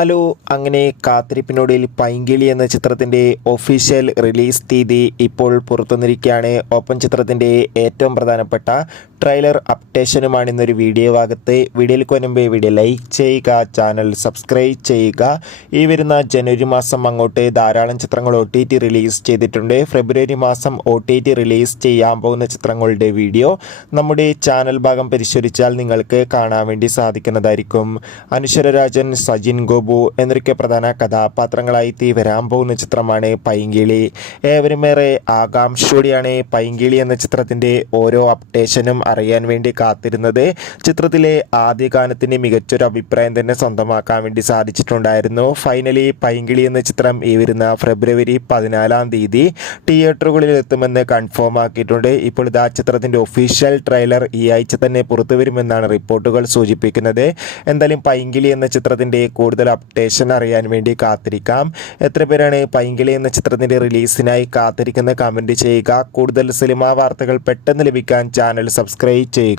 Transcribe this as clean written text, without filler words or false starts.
Hello, അങ്ങനെ കാത്തിരിപ്പിനൊടുവിൽ പൈങ്കിളി എന്ന ചിത്രത്തിൻ്റെ ഒഫീഷ്യൽ റിലീസ് തീയതി ഇപ്പോൾ പുറത്തുവന്നിരിക്കുകയാണ്. ഒപ്പം ചിത്രത്തിൻ്റെ ഏറ്റവും പ്രധാനപ്പെട്ട ട്രെയിലർ അപ്ഡേഷനുമാണ് ഇന്നൊരു വീഡിയോ ഭാഗത്ത്. വീഡിയോയിലേക്ക് വരുമ്പോൾ വീഡിയോ ലൈക്ക് ചെയ്യുക, ചാനൽ സബ്സ്ക്രൈബ് ചെയ്യുക. ഈ വരുന്ന ജനുവരി മാസം അങ്ങോട്ട് ധാരാളം ചിത്രങ്ങൾ OTT റിലീസ് ചെയ്തിട്ടുണ്ട്. ഫെബ്രുവരി മാസം OTT റിലീസ് ചെയ്യാൻ പോകുന്ന ചിത്രങ്ങളുടെ വീഡിയോ നമ്മുടെ ചാനൽ ഭാഗം പരിശോധിച്ചാൽ നിങ്ങൾക്ക് കാണാൻ വേണ്ടി സാധിക്കുന്നതായിരിക്കും. അനശ്വര രാജൻ, സജിൻ ഗോപു എന്നൊക്കെ പ്രധാന കഥാപാത്രങ്ങളായി വരാൻ പോകുന്ന ചിത്രമാണ് പൈങ്കിളി. ഏവരുമേറെ ആകാംക്ഷയോടെയാണ് പൈങ്കിളി എന്ന ചിത്രത്തിൻ്റെ ഓരോ അപ്ഡേഷനും അറിയാൻ വേണ്ടി കാത്തിരുന്നത്. ചിത്രത്തിലെ ആദ്യ ഗാനത്തിന് മികച്ചൊരു അഭിപ്രായം തന്നെ സ്വന്തമാക്കാൻ വേണ്ടി സാധിച്ചിട്ടുണ്ടായിരുന്നു. ഫൈനലി പൈങ്കിളി എന്ന ചിത്രം ഈ വരുന്ന ഫെബ്രുവരി 14 തീയതി തിയേറ്ററുകളിൽ എത്തുമെന്ന് കൺഫേം ആക്കിയിട്ടുണ്ട്. ഇപ്പോൾ ഇതാ ചിത്രത്തിൻ്റെ ഒഫീഷ്യൽ ട്രെയിലർ ഈ ആഴ്ച തന്നെ പുറത്തു വരുമെന്നാണ് റിപ്പോർട്ടുകൾ സൂചിപ്പിക്കുന്നത്. എന്തായാലും പൈങ്കിളി എന്ന ചിത്രത്തിൻ്റെ കൂടുതൽ അപ്ഡേഷൻ അറിയാൻ വേണ്ടി കാത്തിരിക്കാം. എത്ര പേരാണ് പൈങ്കിളി എന്ന ചിത്രത്തിൻ്റെ റിലീസിനായി കാത്തിരിക്കുന്ന കമൻറ്റ് ചെയ്യുക. കൂടുതൽ സിനിമാ വാർത്തകൾ പെട്ടെന്ന് ലഭിക്കാൻ ചാനൽ സബ്സ്ക്രൈബ് ചെയ്യുക.